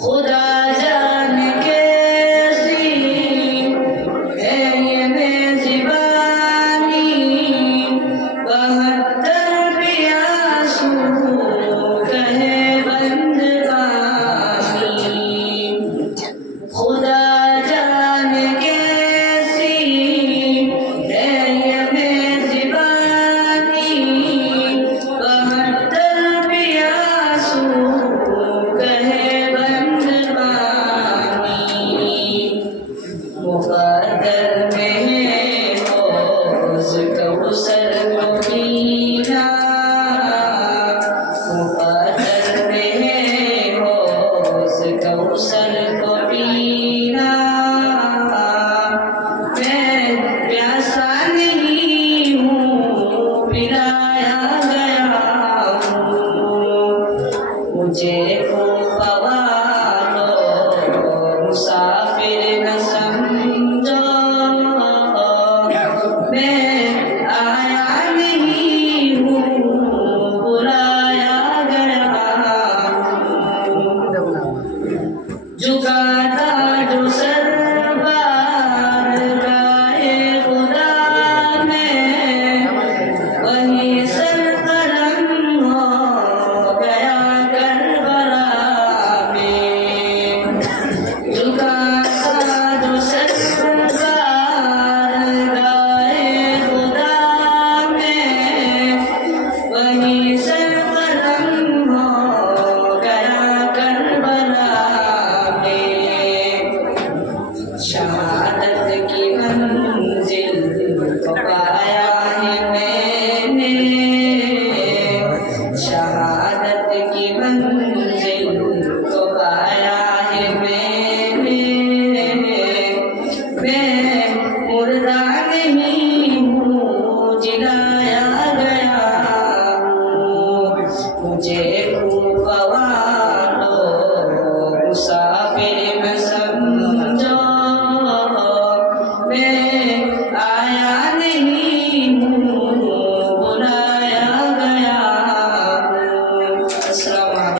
खुदा जाने कैसी है ये मेज़बानी, 72 प्यासों कहे बंदगानी। खुदा जाने कैसी है ये मेज़बानी, 72 प्यासों कहे बंदगानी। मुक़द्दर में हौज़ कौसर को पीना, मुक़द्दर में हौज़ कौसर को पीना। मैं प्यासा नहीं हूँ, पिलाया गया हूँ। मुझे खुफवा लो, मुसाफिर न समझो। मैं आया नहीं हूँ, बुलाया गया हूँ। झुकाता जो सर बारगाहे खुदा में, वही सरकरम हो गया करबला में। झुकाता जो सर बारगाहे खुदा में, वही सरकरम हो गया करबला में। शहादत की मंजिल को पाया है मैंने, शहादत की मंजिल को पाया है मैंने। मैं मुर्दा नहीं हूँ, जिलाया गया हूँ। मुझे खुफवा लो, मुसाफिर न समझो। मैं आया नहीं